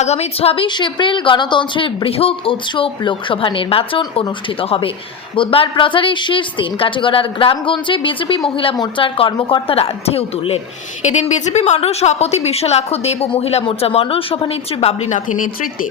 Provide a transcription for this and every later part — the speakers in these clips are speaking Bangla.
আগামী 26 এপ্রিল গণতন্ত্রের বৃহৎ উৎসব লোকসভা নির্বাচন অনুষ্ঠিত হবে। বুধবার প্রচারের শেষ দিন কাটিগড়ার গ্রামগঞ্জে বিজেপি মহিলা মোর্চার কর্মকর্তারা ঢেউ তুললেন। এদিন বিজেপি মণ্ডল সভাপতি বিশালাক্ষ দেব ও মহিলা মোর্চা মণ্ডল সভানেত্রী বাবলি নাথের নেতৃত্বে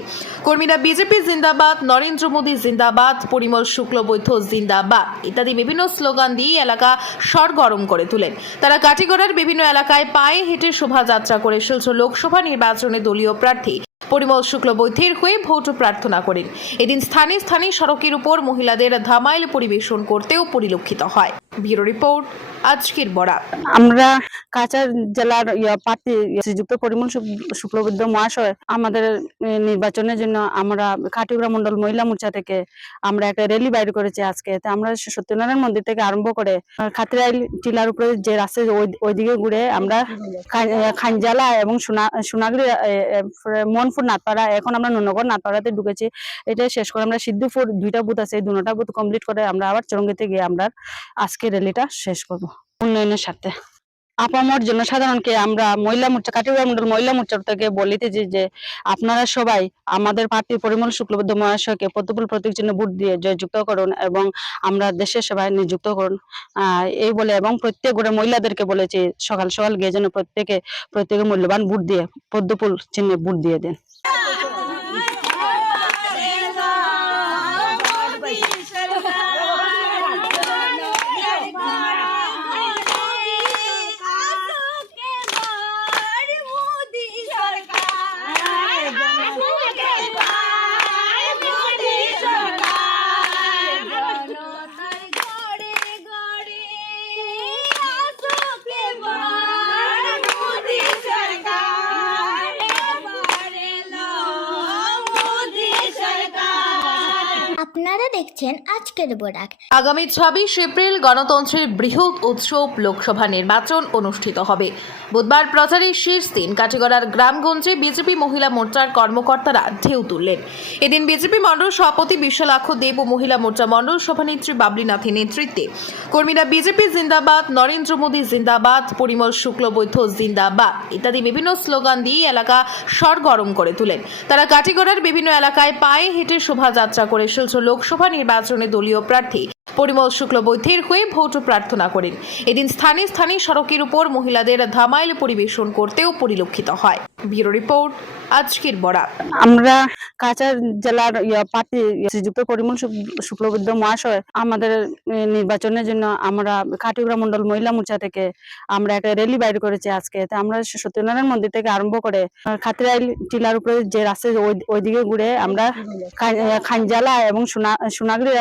কর্মীরা বিজেপি জিন্দাবাদ, নরেন্দ্র মোদী জিন্দাবাদ, পরিমল শুক্লবৈদ্য জিন্দাবাদ ইত্যাদি বিভিন্ন স্লোগান দিয়ে এলাকা সরগরম করে তোলেন। তারা কাটিগড়ার বিভিন্ন এলাকায় পায়ে হেঁটে শোভাযাত্রা করে শিলচর লোকসভা নির্বাচনে দলীয় প্রার্থী পরিমল শুক্লবৈদ্যের হয়ে ভোট প্রার্থনা করেন। এদিন স্থানে স্থানে সড়কের উপর মহিলাদের ধামাইল পরিবেশন করতেও পরিলক্ষিত হয়। ব্যুরো রিপোর্ট, আজকের বরাক। আমরা কাছাড় জেলার প্রার্থী শ্রীযুক্ত পরিমল শুক্লবৈদ্য মহাশয় আমাদের নির্বাচনের জন্য আমরা কাটিগড়া মন্ডল মহিলা মোর্চা থেকে আমরা একটা র্যালি বাইর করেছি আজকে। আমরা সত্যনারায়ণ মন্দির থেকে আরম্ভ করে খাতিরাইল টিলার উপরে যে রাস্তা ওইদিকে ঘুরে আমরা খানজালা এবং সোনাগড়ি, মনপুর, নাথপাড়া, এখন আমরা ননগর নাথপাড়াতে ঢুকেছি। এটা শেষ করে আমরা সিদ্ধপুর দুইটা বুথ আছে, দুটা বুথ কমপ্লিট করে আমরা আবার চরঙ্গিতে গিয়ে আমরা আজকে র্যালিটা শেষ করব উন্নয়নের সাথে। আপামর জনসাধারণকে আমরা মহিলা মোর্চা কাটিগড়া মন্ডল মহিলা মোর্চা থেকে বলিতেছি যে আপনারা সবাই আমাদের প্রার্থী পরিমল শুক্লবৈদ্য মহাশয়কে পদ্মফুল প্রতীক চিহ্নে ভোট দিয়ে জয়যুক্ত করুন এবং আমরা দেশের সেবায় নিযুক্ত করুন এই বলে, এবং প্রত্যেক ঘরে মহিলাদেরকে বলেছি সকাল সকাল গিয়ে যেন প্রত্যেকে মূল্যবান ভোট দিয়ে পদ্মফুল চিহ্নে ভোট দিয়ে দেন। আপনারা দেখছেন আজকের বরাক। আগামী 26 এপ্রিল গণতন্ত্রের বৃহৎ উৎসব লোকসভা নির্বাচন অনুষ্ঠিত হবে। বুধবার প্রচারের শেষ দিন কাটিগড়ার গ্রামগঞ্জে বিজেপি মহিলা মোর্চার কর্মকর্তারা ঢেউ তুললেন। এদিন বিজেপি মণ্ডল সভাপতি বিশালাক্ষ দেব ও মহিলা মোর্চা মণ্ডল সভানেত্রী বাবলি নাথের নেতৃত্বে কর্মীরা বিজেপি জিন্দাবাদ, নরেন্দ্র মোদী জিন্দাবাদ, পরিমল শুক্লবৈদ্য জিন্দাবাদ ইত্যাদি বিভিন্ন স্লোগান দিয়ে এলাকা সরগরম করে তোলেন। তারা কাটিগড়ার বিভিন্ন এলাকায় পায়ে হেঁটে শোভাযাত্রা করে শিলচর লোকসভা নির্বাচনে দলীয় প্রার্থী পরিমল শুক্লবৈদ্যের হয়ে ভোট প্রার্থনা করেন। এদিন স্থানে স্থানে সড়কের উপর মহিলাদের ধামাইল পরিবেশন করতেও পরিলক্ষিত হয়। ব্যুরো রিপোর্ট, আজকের বরাক। আমরা কাছাড় জেলার প্রার্থী শ্রীযুক্ত পরিমল শুক্লবৈদ্য মহাশয় আমাদের নির্বাচনের জন্য আমরা কাটিগড়া মন্ডল মহিলা মোর্চা থেকে আমরা একটা র্যালি বাইর করেছি আজকে। আমরা সত্যনারায়ণ মন্দির থেকে আরম্ভ করে খাতিরাইল টিলার উপরে যে রাস্তা ওইদিকে ঘুরে আমরা খানজালা এবং সোনাগড়ি,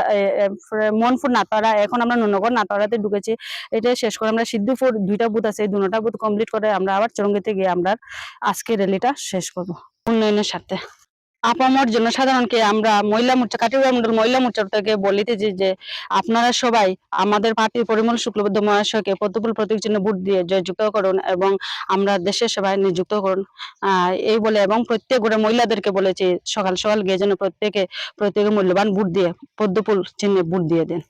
মনপুর, নাথপাড়া, এখন আমরা ননগর নাথপাড়াতে ঢুকেছি। এটা শেষ করে আমরা সিদ্ধপুর দুইটা বুথ আছে, দুটা বুথ কমপ্লিট করে আমরা আবার চরঙ্গিতে গিয়ে আমরা আজকে র্যালিটা শেষ করব উন্নয়নের সাথে। আপামর জনসাধারণকে আমরা মহিলা মোর্চা কাটিগড়া মন্ডল মহিলা মোর্চা থেকে বলিতেছি যে আপনারা সবাই আমাদের প্রার্থী পরিমল শুক্লবৈদ্য মহাশয়কে পদ্মফুল প্রতীক চিহ্নে ভোট দিয়ে জয়যুক্ত করুন এবং আমরা দেশের সেবায় নিযুক্ত করুন এই বলে, এবং প্রত্যেক ঘরে মহিলাদেরকে বলেছি সকাল সকাল গিয়ে যেন প্রত্যেকে মূল্যবান ভোট দিয়ে পদ্মফুল চিহ্নে ভোট দিয়ে দেন।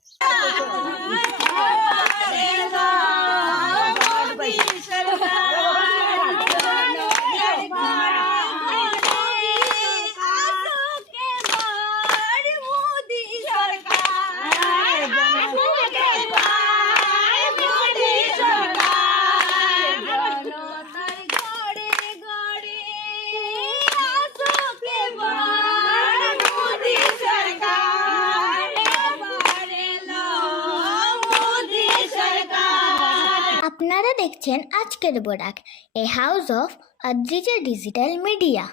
আপনারা দেখছেন আজকের Barak, a house of Adrija digital media.